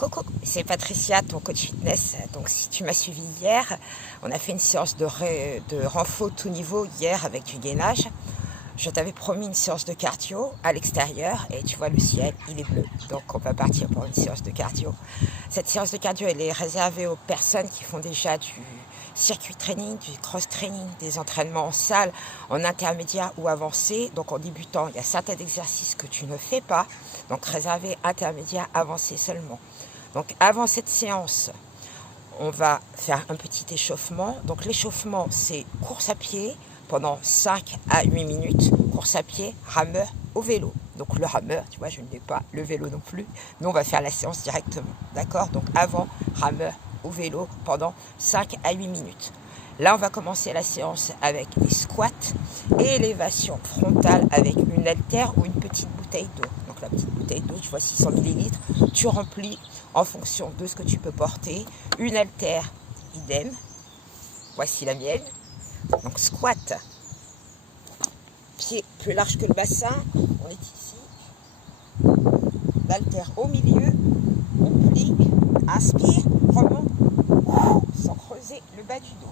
Coucou, c'est Patricia, ton coach fitness. Donc si tu m'as suivi hier, on a fait une séance de renfort tout niveau hier avec du gainage. Je t'avais promis une séance de cardio à l'extérieur et tu vois le ciel, il est bleu. Donc on va partir pour une séance de cardio. Cette séance de cardio, elle est réservée aux personnes qui font déjà du circuit training, du cross training, des entraînements en salle, en intermédiaire ou avancé. Donc en débutant, il y a certains exercices que tu ne fais pas. Donc réservé intermédiaire, avancé seulement. Donc avant cette séance, on va faire un petit échauffement. Donc l'échauffement, c'est course à pied pendant 5 à 8 minutes. Course à pied, rameur au vélo. Donc le rameur, tu vois, je ne l'ai pas, le vélo non plus. Nous, on va faire la séance directement. D'accord? Donc avant, rameur au vélo pendant 5 à 8 minutes. Là, on va commencer la séance avec les squats et élévation frontale avec une haltère ou une petite bouteille d'eau. Donc la petite bouteille d'eau, tu vois, 600 ml, tu remplis en fonction de ce que tu peux porter. Une haltère, idem. Voici la mienne. Donc squat, pied plus large que le bassin, on est ici. L'haltère au milieu, on plie, inspire, remonte, sans creuser le bas du dos.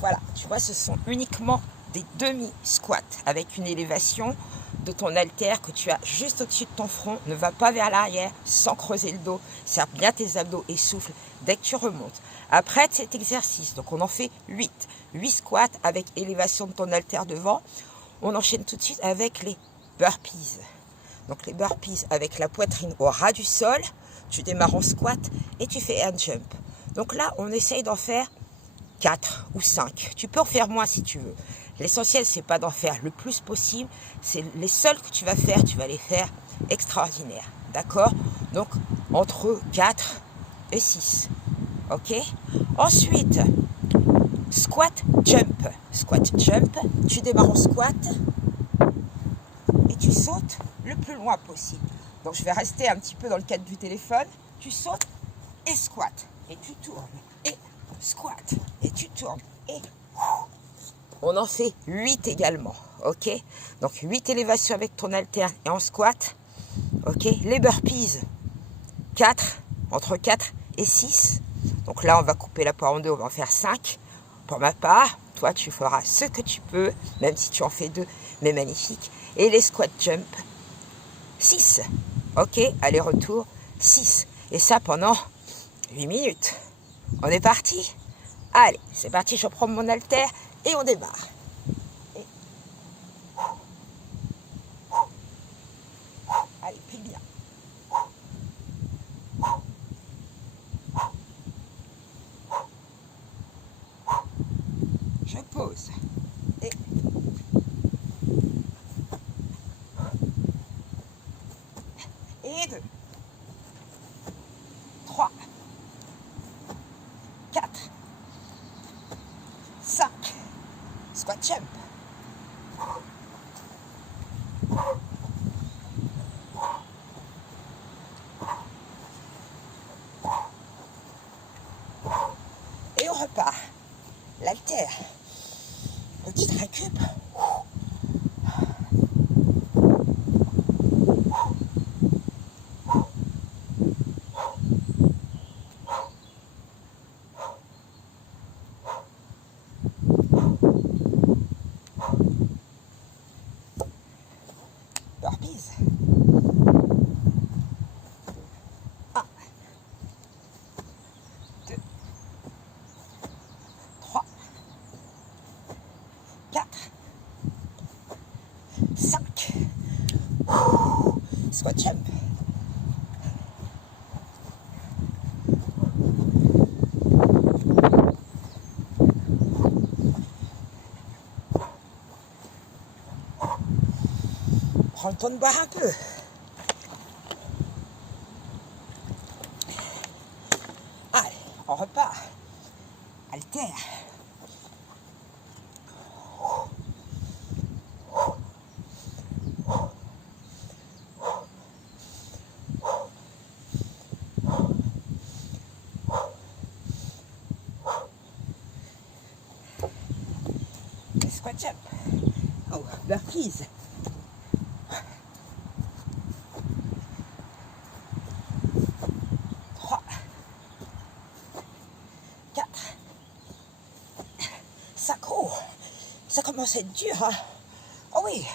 Voilà, tu vois, ce sont uniquement des demi-squats avec une élévation de ton haltère que tu as juste au-dessus de ton front. Ne va pas vers l'arrière sans creuser le dos. Serre bien tes abdos et souffle dès que tu remontes. Après cet exercice, donc on en fait 8 squats avec élévation de ton haltère devant. On enchaîne tout de suite avec les burpees. Donc les burpees avec la poitrine au ras du sol. Tu démarres en squat et tu fais un jump. Donc là, on essaye d'en faire 4 ou 5. Tu peux en faire moins si tu veux. L'essentiel, c'est pas d'en faire le plus possible. C'est les seuls que tu vas faire, tu vas les faire extraordinaires. D'accord? Donc, entre 4 et 6. Ok? Ensuite, squat jump. Squat jump, tu démarres en squat et tu sautes le plus loin possible. Donc, je vais rester un petit peu dans le cadre du téléphone. Tu sautes et squat. Et tu tournes. Et squat. Et tu tournes. Et on en fait 8 également. Ok? Donc 8 élévations avec ton haltère et en squat. Ok? Les burpees, 4, entre 4 et 6. Donc là, on va couper la poire en deux, on va en faire 5. Pour ma part, toi, tu feras ce que tu peux, même si tu en fais 2, mais magnifique. Et les squat jump, 6. Ok? Aller-retour, 6. Et ça pendant 8 minutes. On est parti? Allez, c'est parti, je prends mon haltère et on démarre. Allez, plie bien. Je pose. Et 2. 3. 4. 5. Squat jump. Et on repart. L'haltère. Petite récup. Burpees. 1, 2, 3, 4, 5. Squat jump. Prends le temps de boire un peu. Allez, on repart. Haltère. Squat jump. Oh, burpees. 3, 4, 5. Oh, ça commence à être dur, hein. Oh oui.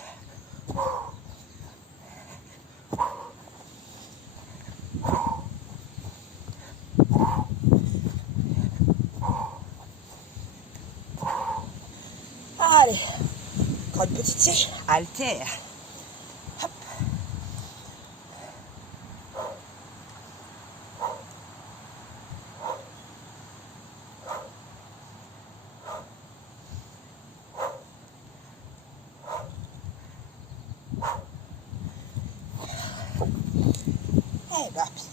Allez, encore une petite série. Haltère. Hop. Et burpees.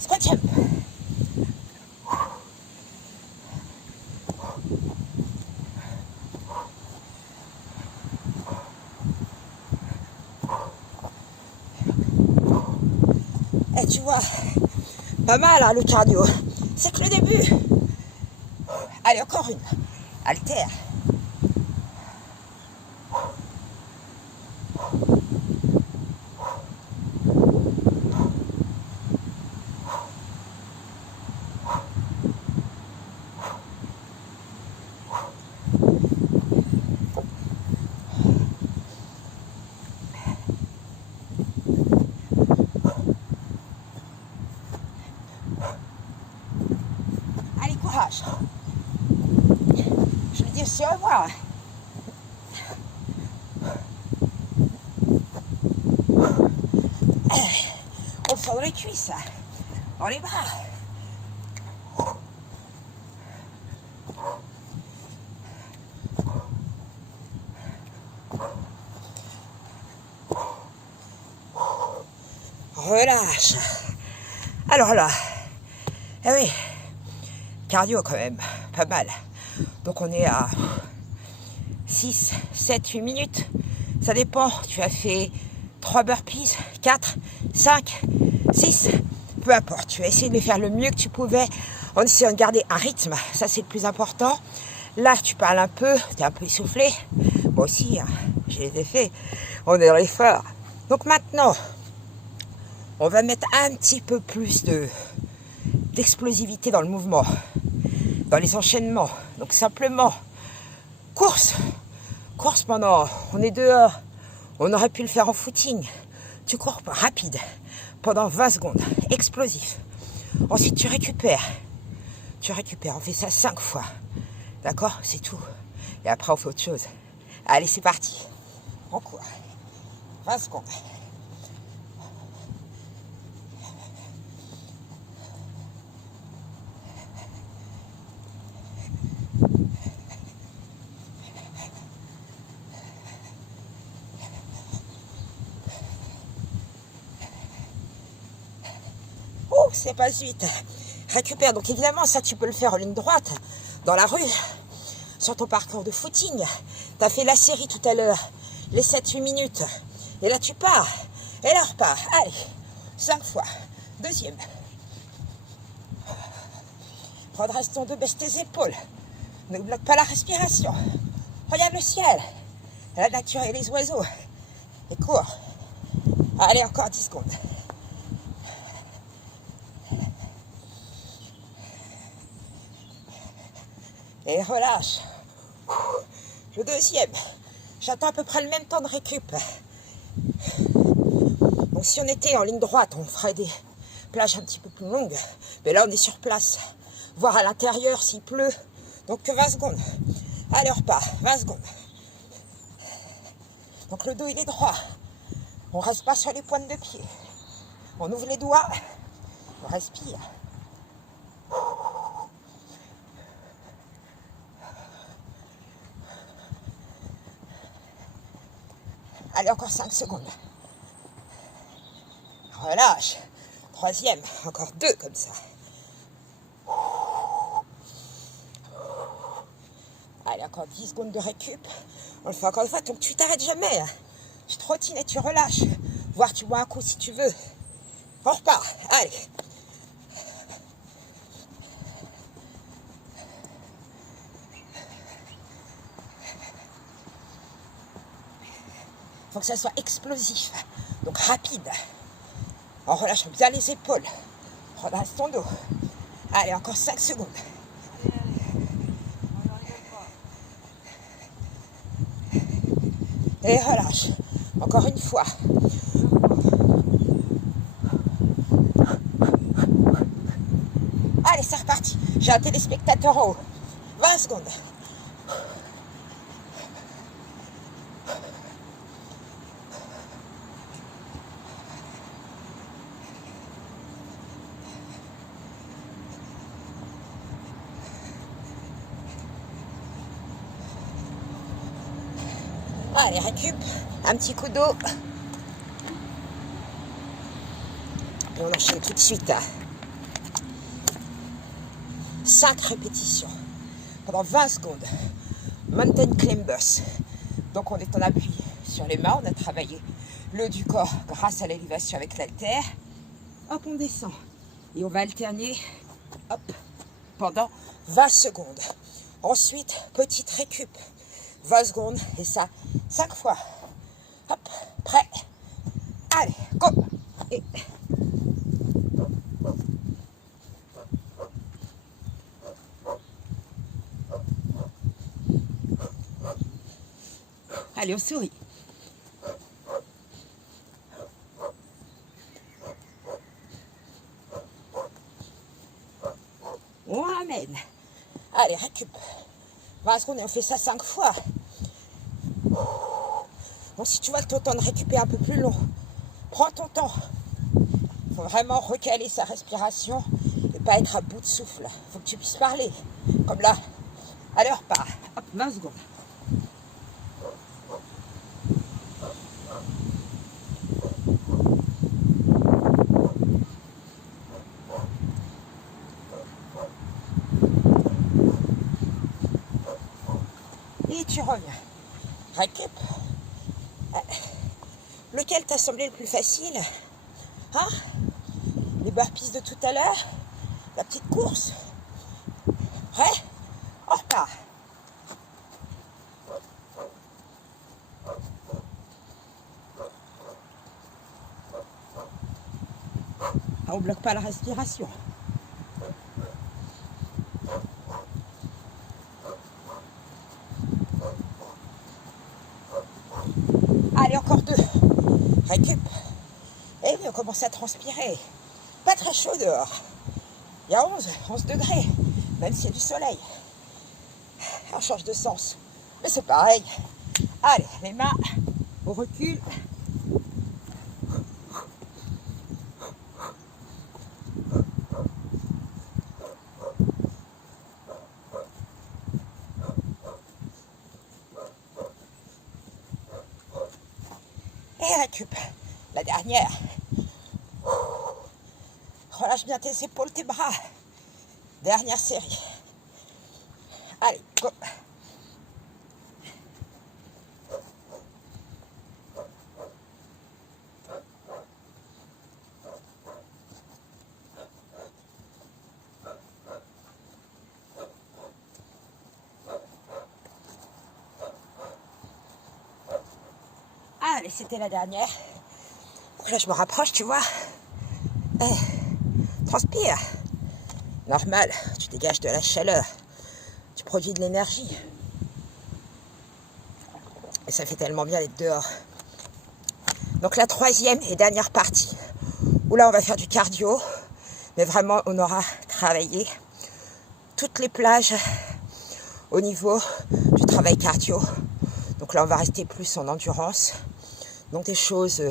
Squat jump. Et tu vois, pas mal hein, le cardio. C'est que le début. Allez, encore une. Haltère. Allez, courage. Je lui dis aussi au revoir. On le sent dans les cuisses, dans les bras. Relâche. Alors là, eh oui, cardio quand même, pas mal. Donc on est à 6, 7, 8 minutes. Ça dépend, tu as fait 3 burpees, 4, 5, 6, peu importe. Tu as essayé de les faire le mieux que tu pouvais en essayant de garder un rythme. Ça, c'est le plus important. Là, tu parles un peu, tu es un peu essoufflé. Moi aussi, hein, je les ai fait. On est dans l'effort. Donc maintenant, on va mettre un petit peu plus d'explosivité dans le mouvement, dans les enchaînements. Donc simplement, course pendant, on est dehors, on aurait pu le faire en footing. Tu cours rapide pendant 20 secondes, explosif. Ensuite tu récupères, on fait ça 5 fois. D'accord? C'est tout. Et après on fait autre chose. Allez, c'est parti. On court. 20 secondes. C'est pas suite. Récupère. Donc évidemment, ça tu peux le faire en ligne droite, dans la rue, sur ton parcours de footing. Tu as fait la série tout à l'heure, les 7-8 minutes. Et là tu pars. Et là repars. Allez, 5 fois. Deuxième. Redresse ton dos, baisse tes épaules. Ne bloque pas la respiration. Regarde le ciel, la nature et les oiseaux. Et cours. Allez, encore 10 secondes. Et relâche. Le deuxième. J'attends à peu près le même temps de récup. Donc si on était en ligne droite, on ferait des plages un petit peu plus longues. Mais là, on est sur place. Voir à l'intérieur s'il pleut. Donc que 20 secondes. Allez, on repart. 20 secondes. Donc le dos, il est droit. On reste pas sur les pointes de pied. On ouvre les doigts. On respire. Allez, encore 5 secondes. Relâche. Troisième. Encore 2 comme ça. Allez. Allez, encore 10 secondes de récup. On le fait encore une fois, donc tu t'arrêtes jamais. Tu trottines et tu relâches. Voire tu bois un coup si tu veux. On repart. Allez. Il faut que ça soit explosif. Donc rapide. En relâchant bien les épaules. Relâche ton dos. Allez, encore 5 secondes. Et relâche. Encore une fois. Allez, c'est reparti. J'ai un téléspectateur en haut. 20 secondes. Allez, récup. Un petit coup d'eau. Et on enchaîne tout de suite. 5 répétitions. Pendant 20 secondes. Mountain climbers. Donc on est en appui sur les mains. On a travaillé le haut du corps grâce à l'élévation avec l'haltère. Hop, on descend. Et on va alterner. Hop. Pendant 20 secondes. Ensuite, petite récup. 20 secondes. Et ça, 5 fois. Hop. Prêt. Allez, go. Et... Allez, on sourit. On ramène. Allez, récup. 20 secondes et on fait ça 5 fois. Bon, si tu vois que ton temps de récup est un peu plus long, prends ton temps. Il faut vraiment recaler sa respiration et pas être à bout de souffle. Il faut que tu puisses parler. Comme là. Allez, on repart. Hop, 20 secondes. Et tu reviens. Récup. Lequel t'a semblé le plus facile? Hein? Les burpees de tout à l'heure? La petite course? Prêt? On repart. Ah, on bloque pas la respiration. Allez, encore 2. Récup. Et oui, on commence à transpirer. Pas très chaud dehors. Il y a 11 degrés, même s'il y a du soleil. On change de sens. Mais c'est pareil. Allez, les mains au recul. Et récup. La dernière. Relâche bien tes épaules, tes bras. Dernière série. Allez, go. Allez, c'était la dernière. Donc là, je me rapproche, tu vois. Transpire. Normal, tu dégages de la chaleur. Tu produis de l'énergie. Et ça fait tellement bien d'être dehors. Donc la troisième et dernière partie, où là on va faire du cardio, mais vraiment on aura travaillé toutes les plages au niveau du travail cardio. Donc là on va rester plus en endurance, donc des choses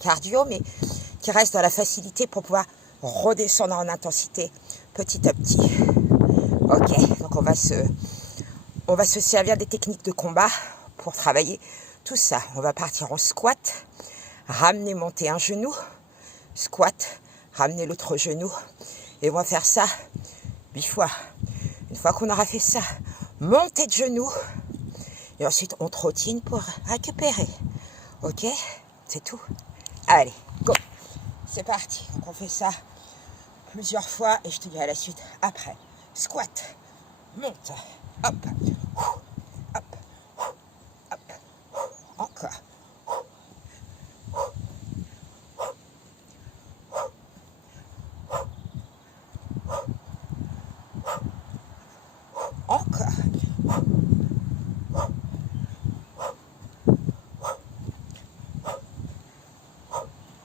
cardio, mais qui restent dans la facilité pour pouvoir redescendre en intensité petit à petit. Ok, donc on va se servir des techniques de combat pour travailler tout ça. On va partir en squat, ramener, monter un genou, squat, ramener l'autre genou, et on va faire ça 8 fois. Une fois qu'on aura fait ça, montée de genoux. Et ensuite, on trottine pour récupérer. Ok? C'est tout. Allez, go. C'est parti. Donc, on fait ça plusieurs fois et je te dis à la suite après. Squat. Monte. Hop. Hop. Hop. Encore. Encore.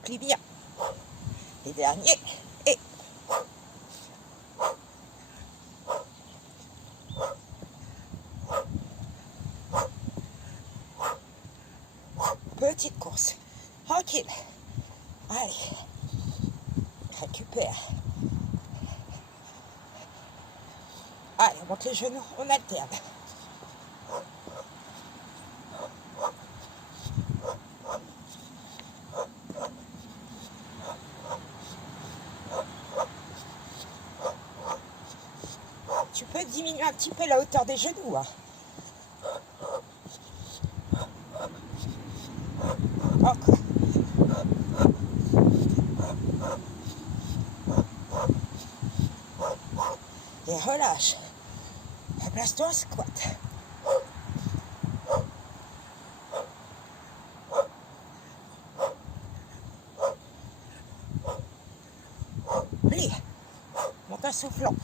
Plie bien. Les derniers. Et petite course. Tranquille. Allez. Récupère. Allez, on monte les genoux, on alterne. Tu peux diminuer un petit peu la hauteur des genoux. Hein. Encore. Et relâche. Replace-toi en squat. Plie. Monte en soufflant.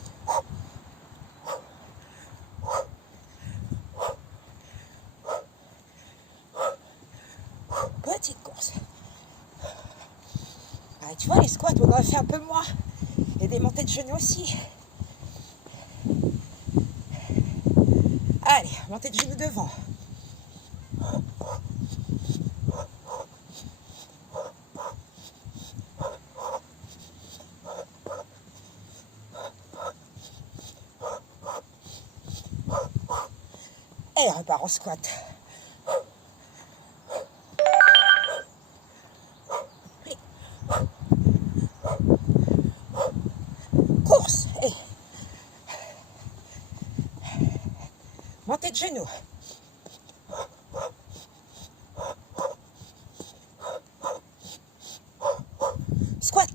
Petite course. Ah, tu vois, les squats, on en fait un peu moins. Et des montées de genoux aussi. Allez, montée de genoux devant. Et on repart en squat. Course. Et montée de genoux. Squat.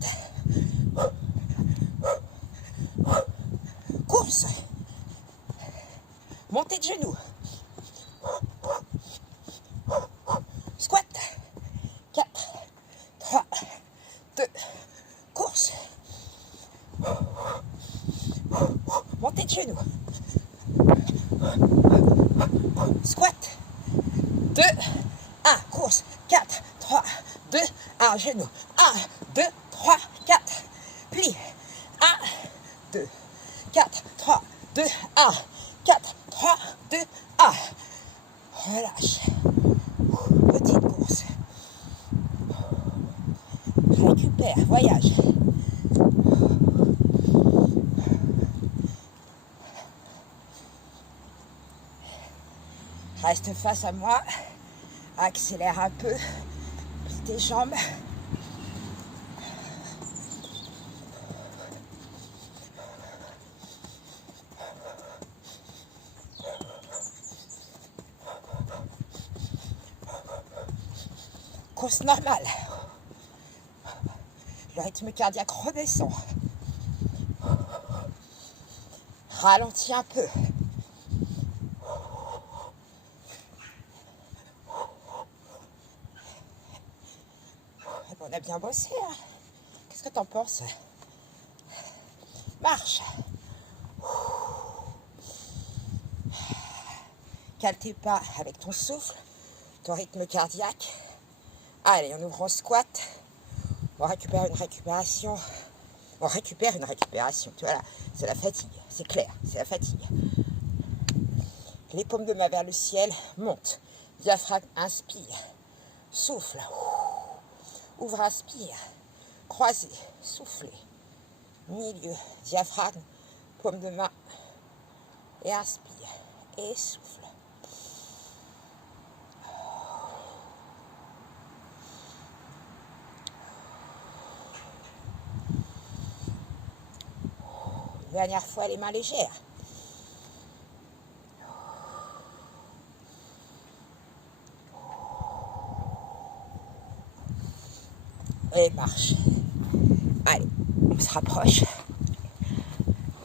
Course. Montée de genoux. Squat. 4, 3, 2, course. Montée de genoux. Squat. 2, 1, course. 4, 3, 2, 1, genou. 1, 2, 3, 4. Plie. 1, 2, 4, 3, 2, 1. 4, 3, 2, 1. Relâche. Petite course. Récupère, voyage. Reste face à moi. Accélère un peu. Plie tes jambes. Course normale. Le rythme cardiaque redescend. Ralentis un peu. On a bien bossé. Hein. Qu'est-ce que t'en penses? Marche. Cale tes pas avec ton souffle, ton rythme cardiaque. Allez, on ouvre en squat. On récupère une récupération. On récupère une récupération. Tu vois là, c'est la fatigue. C'est clair, c'est la fatigue. Les paumes de main vers le ciel. Monte. Diaphragme, inspire. Souffle. Ouvre, inspire. Croisé. Soufflez. Milieu. Diaphragme. Paume de main. Et inspire. Et souffle. Dernière fois, les mains légères. et marche. Allez, on se rapproche.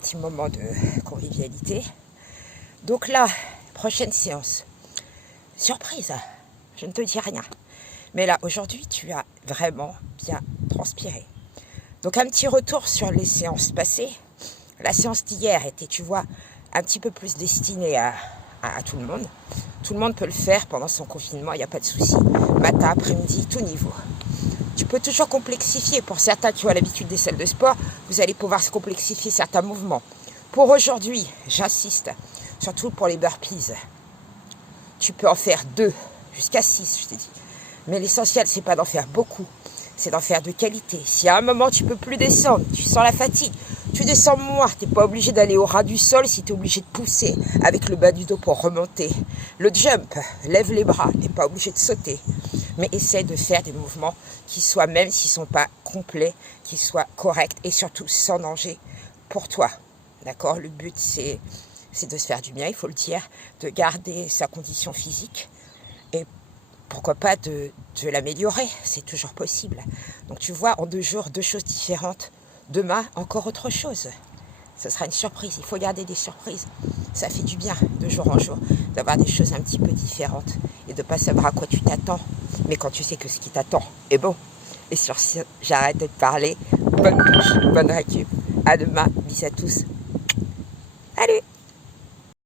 Petit moment de convivialité. Donc là, prochaine séance. Surprise, je ne te dis rien. Mais là, aujourd'hui, tu as vraiment bien transpiré. Donc un petit retour sur les séances passées. La séance d'hier était, tu vois, un petit peu plus destinée à tout le monde. Tout le monde peut le faire pendant son confinement, il n'y a pas de souci. Matin, après-midi, tout niveau. Tu peux toujours complexifier. Pour certains qui ont l'habitude des salles de sport, vous allez pouvoir se complexifier certains mouvements. Pour aujourd'hui, j'insiste, surtout pour les burpees, tu peux en faire 2, jusqu'à 6, je te dis. Mais l'essentiel, c'est pas d'en faire beaucoup, c'est d'en faire de qualité. Si à un moment, tu peux plus descendre, tu sens la fatigue, tu descends moins. Tu n'es pas obligé d'aller au ras du sol si tu es obligé de pousser avec le bas du dos pour remonter. Le jump, lève les bras, tu n'es pas obligé de sauter. Mais essaie de faire des mouvements qui soient, même s'ils ne sont pas complets, qui soient corrects et surtout sans danger pour toi. D'accord? Le but, c'est de se faire du bien, il faut le dire, de garder sa condition physique et pourquoi pas de l'améliorer, c'est toujours possible. Donc tu vois, en 2 jours, 2 choses différentes. Demain, encore autre chose. Ce sera une surprise, il faut garder des surprises. Ça fait du bien, de jour en jour, d'avoir des choses un petit peu différentes et de ne pas savoir à quoi tu t'attends. Mais quand tu sais que ce qui t'attend est bon. Et sur ce, j'arrête de te parler. Bonne douche, bonne récup. À demain, bisous à tous. Salut!